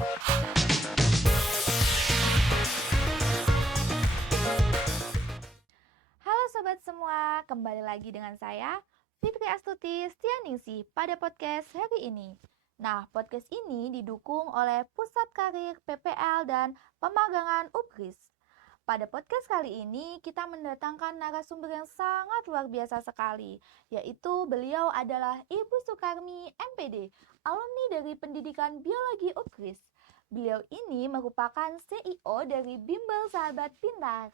Halo sobat semua, kembali lagi dengan saya Fitri Astuti Setianingsih pada podcast hari ini. Nah, podcast ini didukung oleh Pusat Karir PPL dan Pemagangan UPRIS. Pada podcast kali ini kita mendatangkan narasumber yang sangat luar biasa sekali, yaitu beliau adalah Ibu Sukarmi MPD, alumni dari Pendidikan Biologi UPRIS. Beliau ini merupakan CEO dari Bimbel Sahabat Pintar.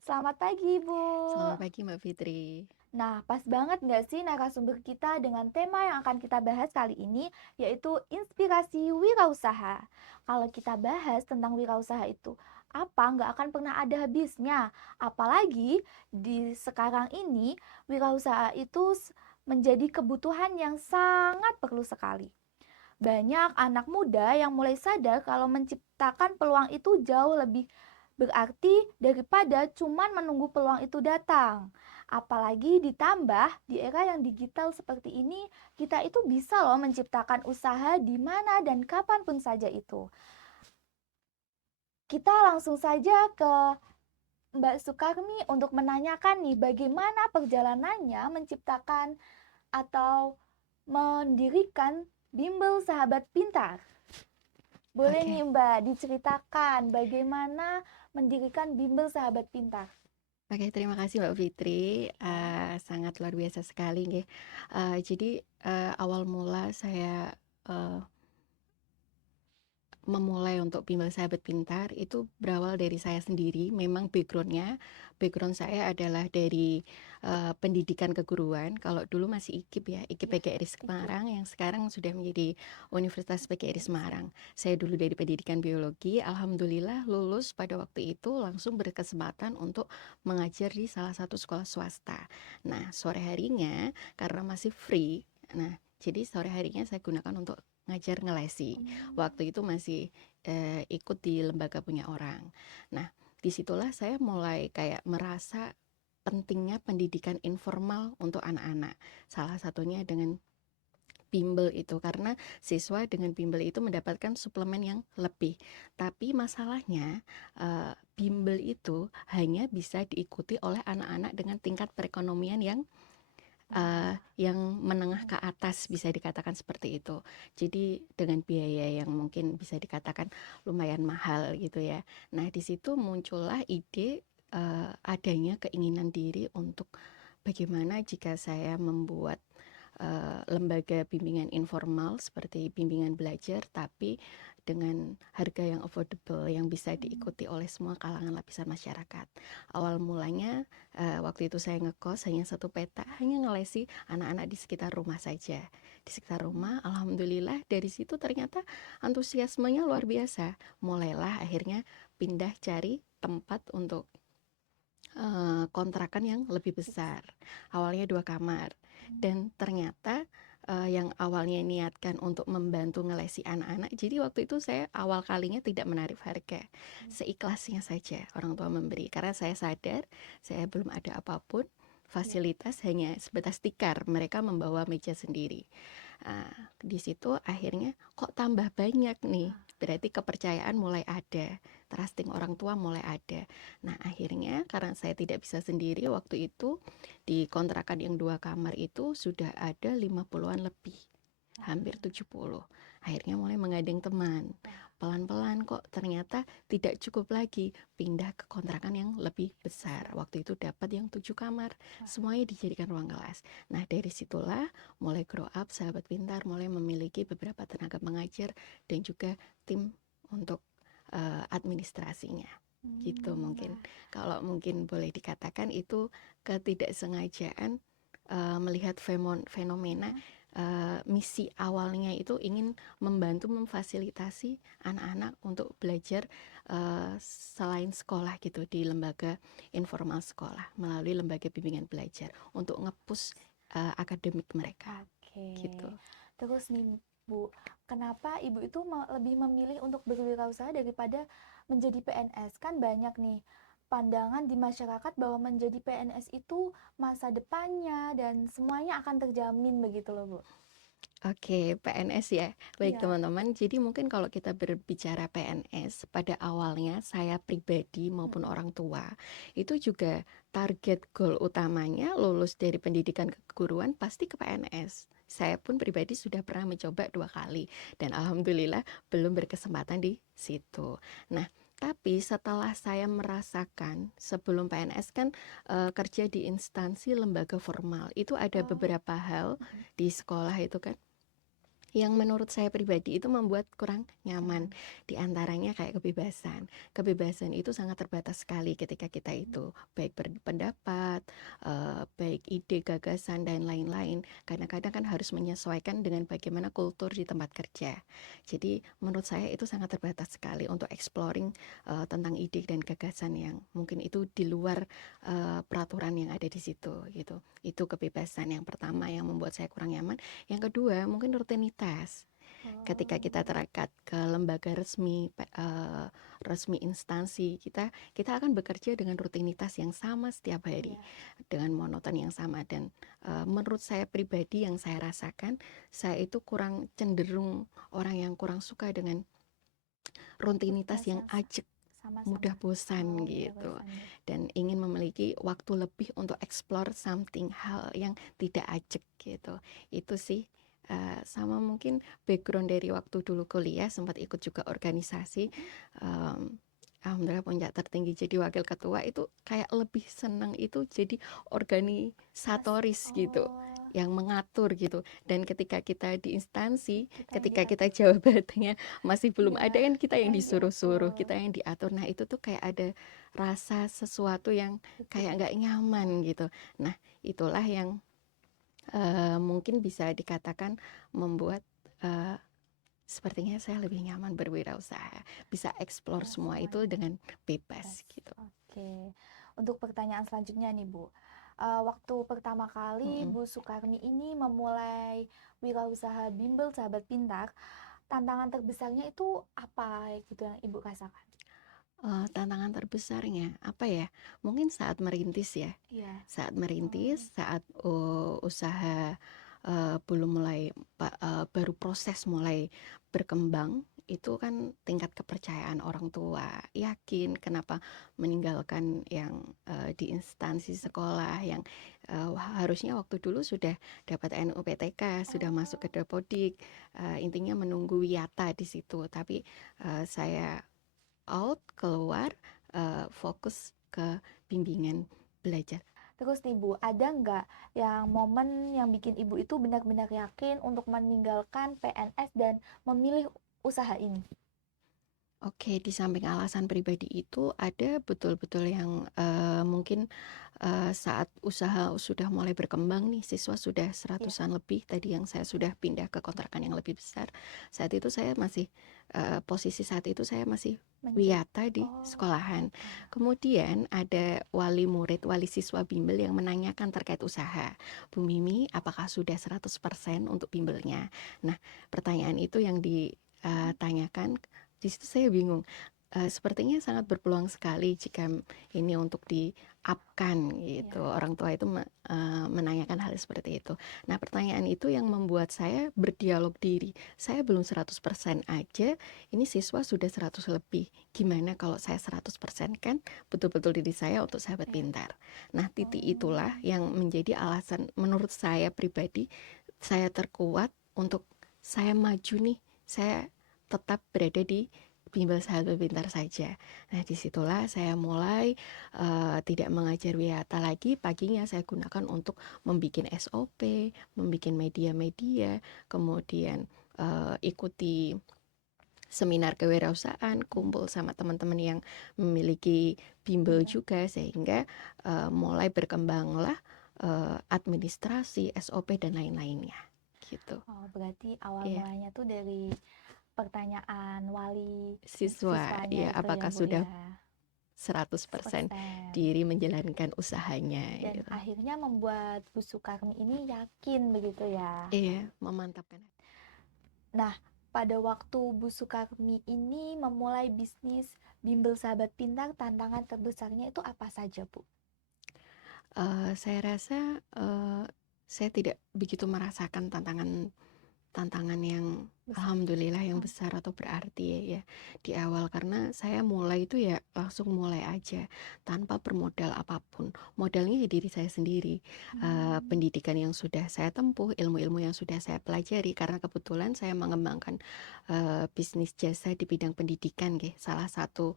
Selamat pagi, Bu. Selamat pagi Mbak Fitri. Nah, pas banget nggak sih narasumber kita dengan tema yang akan kita bahas kali ini, yaitu inspirasi wirausaha. Kalau kita bahas tentang wirausaha itu, apa nggak akan pernah ada habisnya. Apalagi di sekarang ini, wirausaha itu menjadi kebutuhan yang sangat perlu sekali. Banyak anak muda yang mulai sadar kalau menciptakan peluang itu jauh lebih berarti daripada cuman menunggu peluang itu datang. Apalagi ditambah di era yang digital seperti ini, kita itu bisa loh menciptakan usaha di mana dan kapanpun saja itu. Kita langsung saja ke Mbak Sukarmi untuk menanyakan nih bagaimana perjalanannya menciptakan atau mendirikan Bimbel Sahabat Pintar. Boleh nih Mbak diceritakan bagaimana mendirikan Bimbel Sahabat Pintar. Oke, terima kasih Mbak Fitri. Sangat luar biasa sekali nggih. Jadi awal mula saya memulai untuk Bimbel Sahabat Pintar itu berawal dari saya sendiri. Memang background saya adalah dari pendidikan keguruan. Kalau dulu masih IKIP ya, IKIP PGRI Semarang yang sekarang sudah menjadi Universitas PGRI Semarang. Saya dulu dari pendidikan biologi, alhamdulillah lulus pada waktu itu langsung berkesempatan untuk mengajar di salah satu sekolah swasta. Nah, sore harinya karena masih free, jadi sore harinya saya gunakan untuk ngajar ngelesi. Waktu itu masih ikut di lembaga punya orang. Nah, disitulah saya mulai kayak merasa pentingnya pendidikan informal untuk anak-anak. Salah satunya dengan bimbel itu, karena siswa dengan bimbel itu mendapatkan suplemen yang lebih. Tapi masalahnya bimbel itu hanya bisa diikuti oleh anak-anak dengan tingkat perekonomian yang menengah ke atas, bisa dikatakan seperti itu. Jadi dengan biaya yang mungkin bisa dikatakan lumayan mahal gitu ya. Nah, di situ muncullah ide adanya keinginan diri untuk bagaimana jika saya membuat lembaga bimbingan informal seperti bimbingan belajar, tapi dengan harga yang affordable yang bisa diikuti oleh semua kalangan lapisan masyarakat. Awal mulanya waktu itu saya ngekos hanya satu petak, hanya ngelesi anak-anak di sekitar rumah saja. Di sekitar rumah, alhamdulillah dari situ ternyata antusiasmenya luar biasa. Mulailah akhirnya pindah cari tempat untuk kontrakan yang lebih besar. Awalnya 2 kamar. Dan ternyata yang awalnya niatkan untuk membantu ngelesi anak-anak, jadi waktu itu saya awal kalinya tidak menarik harga, seikhlasnya saja orang tua memberi, karena saya sadar saya belum ada apapun, fasilitas hanya sebatas tikar, mereka membawa meja sendiri. Di situ akhirnya kok tambah banyak nih, berarti kepercayaan mulai ada, trusting orang tua mulai ada. Nah, akhirnya karena saya tidak bisa sendiri waktu itu, di kontrakan yang 2 kamar itu sudah ada 50-an lebih, hampir 70. Akhirnya mulai menggandeng teman. Pelan-pelan kok ternyata tidak cukup lagi, pindah ke kontrakan yang lebih besar. Waktu itu dapat yang 7 kamar, semuanya dijadikan ruang kelas. Nah, dari situlah mulai grow up Sahabat Pintar, mulai memiliki beberapa tenaga mengajar dan juga tim untuk administrasinya. Gitu mungkin. Kalau mungkin boleh dikatakan itu ketidaksengajaan melihat fenomena misi awalnya itu ingin membantu memfasilitasi anak-anak untuk belajar selain sekolah gitu, di lembaga informal sekolah melalui lembaga bimbingan belajar untuk nge-push akademik mereka. Gitu. Terus nih Bu, kenapa Ibu itu lebih memilih untuk berwirausaha daripada menjadi PNS? Kan banyak nih pandangan di masyarakat bahwa menjadi PNS itu masa depannya dan semuanya akan terjamin begitu loh Bu. Oke, PNS ya. Baik Iya. teman-teman, jadi mungkin kalau kita berbicara PNS, pada awalnya saya pribadi maupun Mhm. orang tua, itu juga target goal utamanya lulus dari pendidikan keguruan pasti ke PNS. Saya pun pribadi sudah pernah mencoba 2 kali dan alhamdulillah belum berkesempatan di situ. Nah, tapi setelah saya merasakan sebelum PNS kan kerja di instansi lembaga formal, itu ada Oh, beberapa hal mhm, di sekolah itu kan yang menurut saya pribadi itu membuat kurang nyaman. nyaman. Di antaranya kayak kebebasan. Kebebasan itu sangat terbatas sekali ketika kita Mhm. itu baik berpendapat, baik ide, gagasan dan lain-lain. Kadang-kadang kan harus menyesuaikan dengan bagaimana kultur di tempat kerja. Jadi menurut saya itu sangat terbatas sekali untuk exploring tentang ide dan gagasan yang mungkin itu di luar peraturan yang ada di situ gitu. Itu kebebasan yang pertama yang membuat saya kurang nyaman. Yang kedua, mungkin rutinitas. Ketika kita Oh, terikat ke lembaga resmi, resmi instansi, kita kita akan bekerja dengan rutinitas yang sama setiap hari, iya. dengan monoton yang sama dan menurut saya pribadi yang saya rasakan, saya itu kurang cenderung orang yang kurang suka dengan rutinitas Rutinitas yang yang ajak, mudah sama-sama. bosan Oh, mudah gitu bosan ya. dan ingin memiliki waktu lebih untuk explore something hal yang tidak ajak gitu. Itu sih sama mungkin background dari waktu dulu kuliah sempat ikut juga organisasi. Mhm. em, Alhamdulillah puncak tertinggi jadi wakil ketua itu kayak lebih senang itu jadi Mas organisatoris gitu oh, yang mengatur gitu dan ketika kita di instansi kita yang ketika kita diatur. jabatannya masih belum Iya, ada kan kita kita yang yang disuruh-suruh, diatur. kita yang diatur. Nah, itu tuh kayak ada rasa sesuatu yang Betul kayak nggak betul. nyaman gitu. Nah, itulah yang mungkin bisa dikatakan membuat eh, sepertinya saya lebih nyaman berwirausaha, bisa explore Ya, semua itu semuanya. dengan bebas Bebas. gitu. Oke. Untuk pertanyaan selanjutnya nih, Bu. Waktu pertama kali Mm-mm. Bu Sukarni ini memulai wirausaha Bimbel Sahabat Pintar, tantangan terbesarnya itu apa gitu yang Ibu rasakan? Tantangan terbesarnya apa ya? Mungkin saat merintis ya. Iya. Saat Oh, merintis, saat usaha belum mulai baru proses mulai berkembang, itu kan tingkat kepercayaan orang tua. Yakin kenapa meninggalkan yang di instansi sekolah yang harusnya waktu dulu sudah dapat NUPTK, sudah masuk ke oh, Dapodik, intinya menunggu wiyata di situ. Tapi saya out, keluar, fokus ke bimbingan belajar. terus nih Bu, ada nggak yang momen yang bikin Ibu itu benar-benar yakin untuk meninggalkan PNS dan memilih usaha ini? Oke, di samping alasan pribadi itu ada betul-betul yang mungkin saat usaha sudah mulai berkembang nih, siswa sudah Iya. seratusan lebih tadi yang saya sudah pindah ke kontrakan yang lebih besar. Saat itu saya masih posisi saat itu saya masih Menjadi wiyata di oh, sekolahan. wiyata. Kemudian ada wali murid, wali siswa bimbel yang menanyakan terkait usaha. Bu Mimi, apakah sudah 100% untuk bimbelnya? Nah, pertanyaan itu yang Mhm. ditanyakan di situ saya bingung. Sepertinya sangat berpeluang sekali jika ini untuk di-up-kan gitu. Iya. Orang tua itu menanyakan hal seperti itu. Nah, pertanyaan itu yang membuat saya berdialog diri. Saya belum 100% aja, ini siswa sudah 100 lebih. Gimana kalau saya 100% kan betul-betul diri saya untuk sahabat Iya. pintar. Nah, titik itulah Oh. yang menjadi alasan menurut saya pribadi, saya terkuat untuk saya maju nih. Saya tetap berada di bimbel sahabat pintar saja. Nah, disitulah saya mulai tidak mengajar wiyata lagi. Paginya saya gunakan untuk membuat SOP, membuat media-media, kemudian ikuti seminar kewirausahaan, Mhm. kumpul sama teman-teman yang memiliki bimbel Bimbel. juga, sehingga mulai berkembanglah administrasi, SOP, dan lain-lainnya. Gitu. Oh, berarti awal Iya. mulanya tuh dari pertanyaan wali Siswa, siswanya ya itu ya, apakah Bu sudah ya. 100% 100%. diri menjalankan usahanya Dan gitu. akhirnya membuat Bu Sukarni ini yakin begitu ya. Iya, memantapkan. Nah, pada waktu Bu Sukarni ini memulai bisnis Bimbel Sahabat Pintar, tantangan terbesarnya itu apa saja, Bu? Saya rasa saya tidak begitu merasakan tantangan tantangan yang Besar. alhamdulillah yang Oh, besar atau berarti ya di awal, karena saya mulai itu ya langsung mulai aja tanpa bermodal apapun. Modalnya ya diri saya sendiri, hmm, pendidikan yang sudah saya tempuh, ilmu-ilmu yang sudah saya pelajari, karena kebetulan saya mengembangkan bisnis jasa di bidang pendidikan, nggih. Salah satu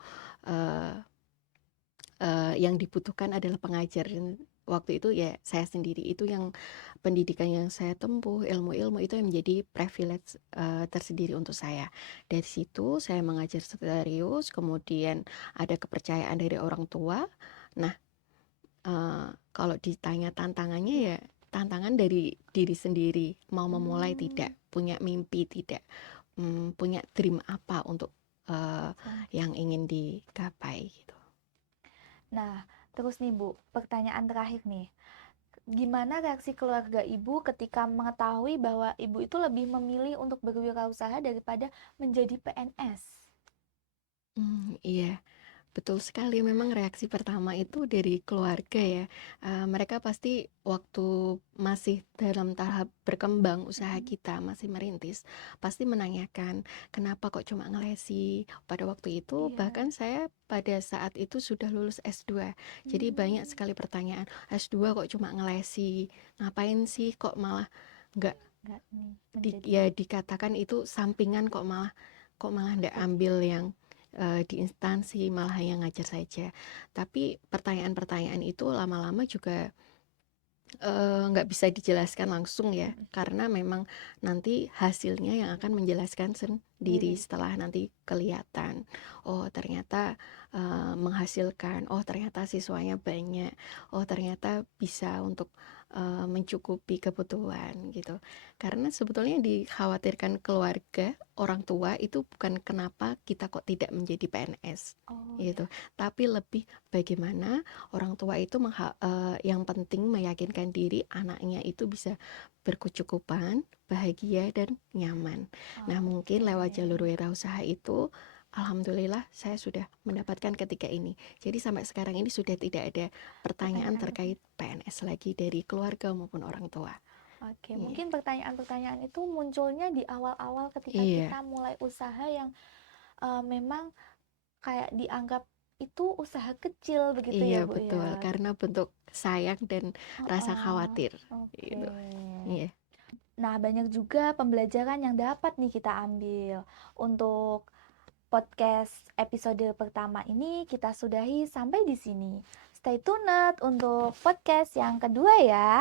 eh, yang dibutuhkan adalah pengajar, dan waktu itu ya saya sendiri itu yang pendidikan yang saya tempuh, ilmu-ilmu itu yang menjadi privilege tersendiri untuk saya. Dari situ saya mengajar serius, kemudian ada kepercayaan dari orang tua. Nah, kalau ditanya tantangannya ya. ya tantangan dari diri sendiri, mau memulai Hmm, tidak, punya mimpi tidak, punya dream apa untuk Selanjutnya. yang ingin digapai gitu. Nah, terus nih Bu, pertanyaan terakhir nih. Gimana reaksi keluarga Ibu ketika mengetahui bahwa Ibu itu lebih memilih untuk berwirausaha daripada menjadi PNS? Iya. Betul sekali, memang reaksi pertama itu dari keluarga ya. Mereka pasti waktu masih dalam tahap berkembang usaha Mm-mm. kita, masih merintis, pasti menanyakan, "Kenapa kok cuma ngelesi?" Pada waktu itu, Iya. bahkan saya pada saat itu sudah lulus S2. Jadi banyak Hmm, sekali pertanyaan, "S2 kok cuma ngelesi? Ngapain sih kok malah nggak nggak nih menjadi ya dikatakan itu sampingan, kok malah nggak fokus. ambil yang di instansi, malah hanya ngajar saja." Tapi pertanyaan-pertanyaan itu lama-lama juga nggak bisa dijelaskan langsung ya, Mm-mm. karena memang nanti hasilnya yang akan menjelaskan sendiri Sendiri. setelah nanti kelihatan. Oh ternyata menghasilkan, oh ternyata siswanya banyak, oh ternyata bisa untuk mencukupi kebutuhan gitu. Karena sebetulnya yang dikhawatirkan keluarga, orang tua itu bukan kenapa kita kok tidak menjadi PNS Oh ya. gitu, tapi lebih bagaimana orang tua itu yang penting meyakinkan diri anaknya itu bisa berkecukupan, bahagia, dan nyaman. Nah, mungkin Oke. lewat jalur wirausaha itu, alhamdulillah saya sudah mendapatkan ketika ini. Jadi sampai sekarang ini sudah tidak ada pertanyaan Pertanyaan-pertanyaan. terkait PNS lagi dari keluarga maupun orang tua. Oke, Iya, mungkin pertanyaan-pertanyaan itu munculnya di awal-awal ketika iya, kita mulai usaha yang memang kayak dianggap itu usaha kecil begitu iya ya, Bu betul. ya. Karena bentuk sayang dan rasa Heeh. khawatir, Oke. gitu. Iya, Nah, banyak juga pembelajaran yang dapat nih kita ambil. Untuk podcast episode pertama ini kita sudahi sampai di sini. Stay tuned untuk podcast yang kedua ya.